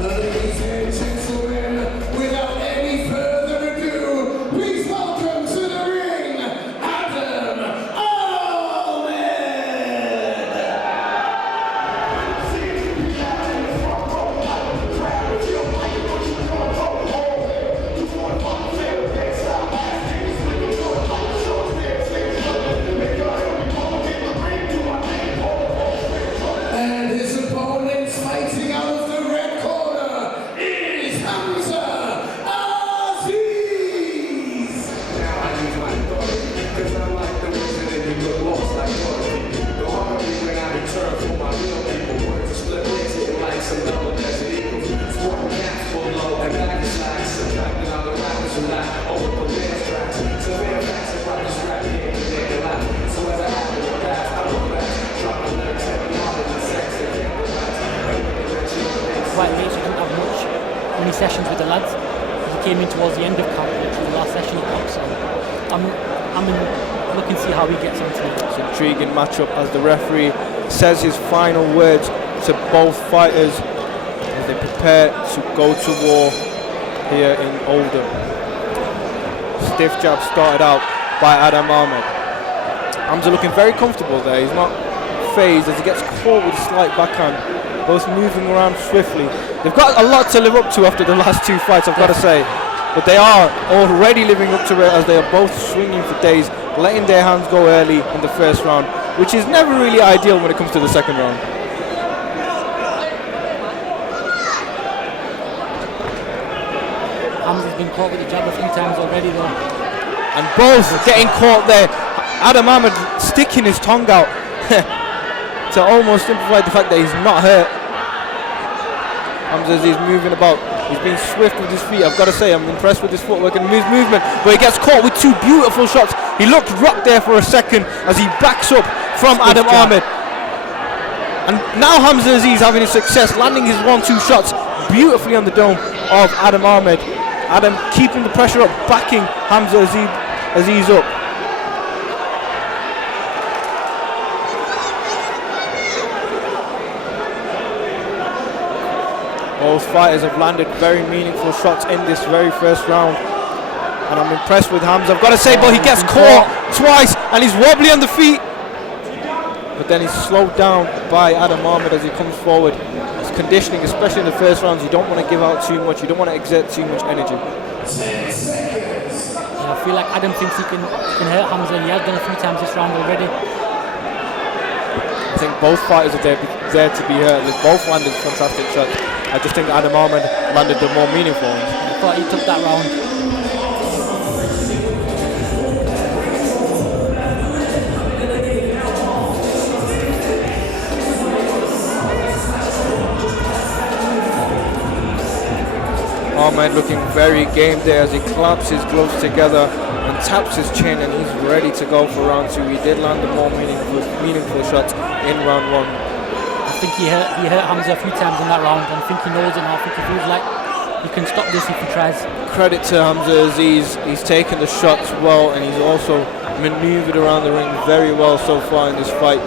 Ladies and gentlemen, without any further ado, please welcome to the ring, Adam AHMED! And his opponents fighting out of the red corner is Hamza AZIZ! Now I use my authority, cause I'm like the wizard and you look lost like authority. The harmony when I return for my real people. Words to split legs hitting like some double desert eagles. Sporting caps full low and back to side. Subtracting all the rappers who lie over the dance tracks. So real facts about this rap game and they can lie. So as I happen to pass, I look back. Drop the lyrics heavy hearted and sex and can't relax. Quite late, so he didn't have many sessions with the lads. He came in towards the end of camp, which was the last session of camp, so I'm looking to see how he gets on today. It's an intriguing matchup as the referee says his final words to both fighters as they prepare to go to war here in Oldham. Stiff jab started out by Adam AHMED. Hamza looking very comfortable there. He's not phased as he gets caught with a slight backhand. Both moving around swiftly. They've got a lot to live up to after the last two fights, I've got to say. But they are already living up to it as they are both swinging for days, letting their hands go early in the first round, which is never really ideal when it comes to the second round. Hamza's been caught with the jab a few times already though. And both getting caught there. Adam AHMED sticking his tongue out to almost simplify the fact that he's not hurt. Hamza AZIZ moving about. He's being swift with his feet. I've got to say, I'm impressed with his footwork and his movement. But he gets caught with two beautiful shots. He looked rocked there for a second as he backs up from Adam AHMED. And now Hamza AZIZ having his success, landing his 1-2 shots beautifully on the dome of Adam AHMED. Adam keeping the pressure up, backing Hamza AZIZ up. Both fighters have landed very meaningful shots in this very first round. And I'm impressed with Hamza, I've got to say, but he gets caught twice and he's wobbly on the feet. But then he's slowed down by Adam AHMED as he comes forward. His conditioning, especially in the first rounds, you don't want to give out too much, you don't want to exert too much energy. 10 seconds. I feel like Adam thinks he can hurt Hamza, and he has done a few times this round already. I think both fighters are there to be hurt. They've both landed fantastic shots. I just think Adam AHMED landed the more meaningful ones. I thought he took that round. AHMED looking very game there as he claps his gloves together and taps his chin, and he's ready to go for round two. He did land the more meaningful shots in round one. I think he hurt Hamza a few times in that round, and I think he knows it now. I think he feels like he can stop this if he tries. Credit to Hamza AZIZ, he's taken the shots well and he's also manoeuvred around the ring very well so far in this fight,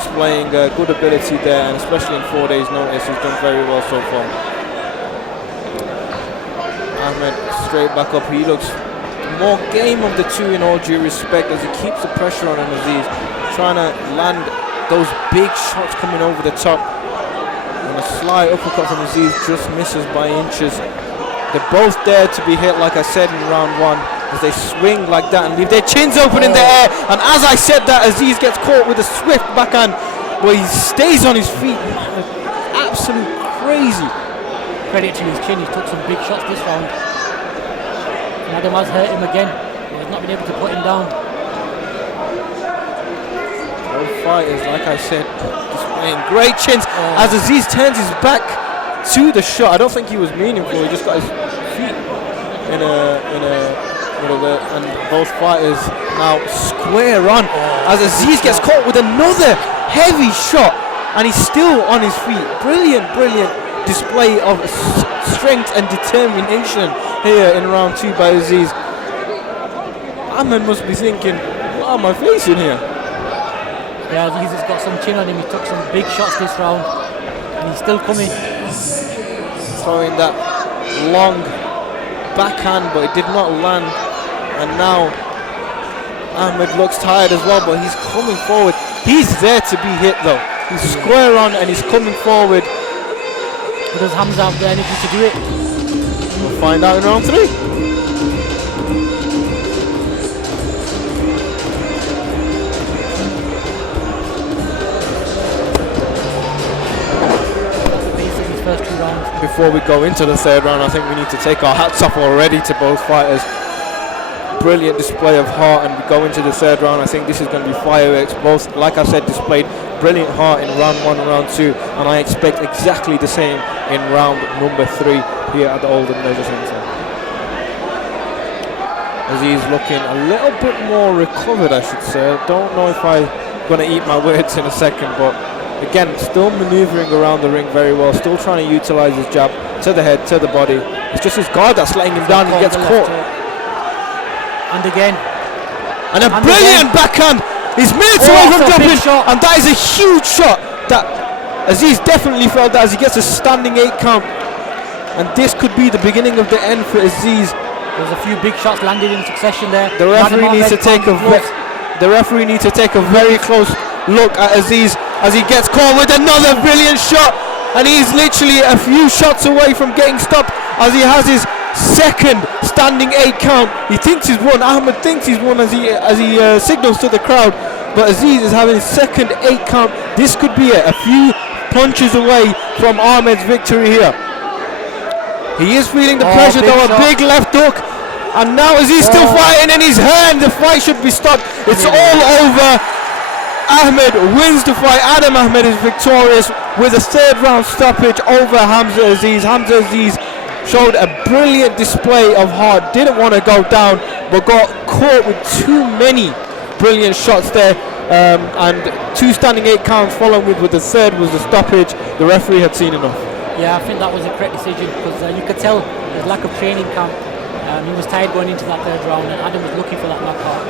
displaying good ability there, and especially in 4 days notice he's done very well so far. AHMED straight back up. He looks more game of the two in all due respect as he keeps the pressure on him. AZIZ trying to land those big shots coming over the top, and a slight uppercut from AZIZ just misses by inches. They're both there to be hit, like I said in round one, as they swing like that and leave their chins open in the air. And as I said that, AZIZ gets caught with a swift backhand where he stays on his feet. Absolute crazy. Credit to his chin, he took some big shots this round. And Adam has hurt him again. He's not been able to put him down. Both fighters, like I said, displaying great chins as AZIZ turns his back to the shot. I don't think he was meaningful, he just got his feet in a little bit, and both fighters now square on as AZIZ gets caught with another heavy shot and he's still on his feet. Brilliant display of strength and determination here in round two by AZIZ. AHMED must be thinking, what am I facing here? Yeah, AZIZ has got some chin on him. He took some big shots this round and he's still coming. throwing that long backhand, but it did not land. And now Ahmed looks tired as well, but he's coming forward. He's there to be hit though. He's square on and he's coming forward. Does Hamza have the energy to do it? We'll find out in round 3. First 2 rounds. Before we go into the 3rd round, I think we need to take our hats off already to both fighters. Brilliant display of heart, and we go into the 3rd round. I think this is going to be fireworks. Both, like I said, displayed brilliant heart in round 1 and round 2, and I expect exactly the same in round number 3 here at the Oldham Leisure Centre. Aziz looking a little bit more recovered, I should say. I don't know if I'm going to eat my words in a second, but again, still manoeuvring around the ring very well, still trying to utilise his jab to the head, to the body. It's just his guard that's letting him down. He gets caught. And again. And a brilliant backhand. He's minutes away from dropping. And that is a huge shot that Aziz definitely felt that as he gets a standing 8 count. And this could be the beginning of the end for Aziz. There's a few big shots landed in succession there. The referee needs to take a very close look at Aziz as he gets caught with another brilliant shot, and he's literally a few shots away from getting stopped as he has his 2nd standing 8 count. He thinks he's won. Ahmed thinks he's won as he signals to the crowd, but Aziz is having his 2nd 8 count. This could be a few punches away from Ahmed's victory here. He is feeling the pressure though. A big left hook, and now Aziz still fighting in his hand. The fight should be stopped. It's all over. Ahmed wins the fight. Adam Ahmed is victorious with a 3rd round stoppage over Hamza Aziz. Hamza Aziz showed a brilliant display of heart, didn't want to go down, but got caught with too many brilliant shots there, and 2 standing 8 counts following with the 3rd was the stoppage. The referee had seen enough. Yeah, I think that was a correct decision, because you could tell his lack of training camp. He was tired going into that 3rd round, and Adam was looking for that knockout.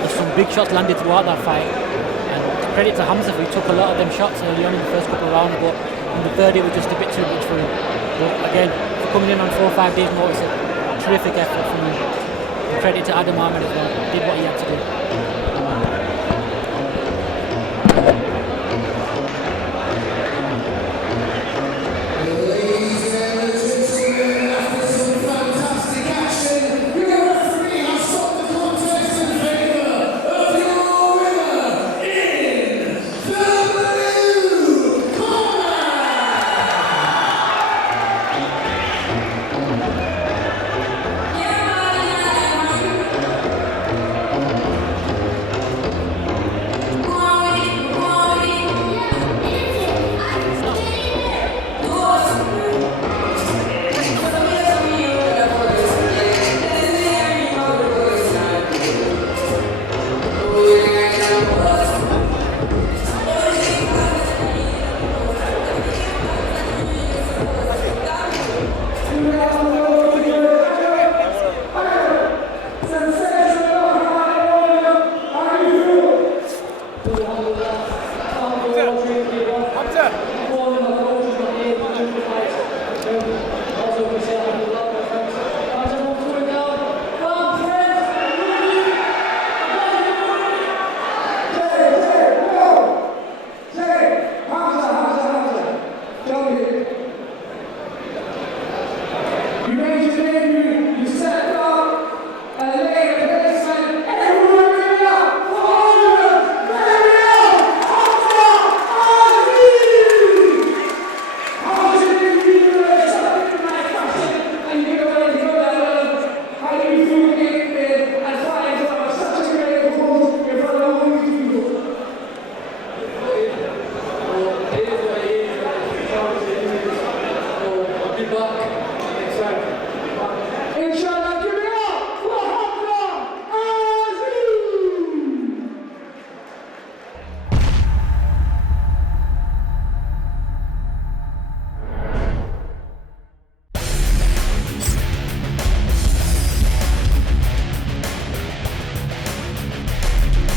There's some big shots landed throughout that fight, and credit to Hamza, he took a lot of them shots early on in the first couple of rounds, but in the 3rd it was just a bit too much for him. But again, for coming in on 4 or 5 days notice, a terrific effort from him. And credit to Adam Ahmed as well, did what he had to do.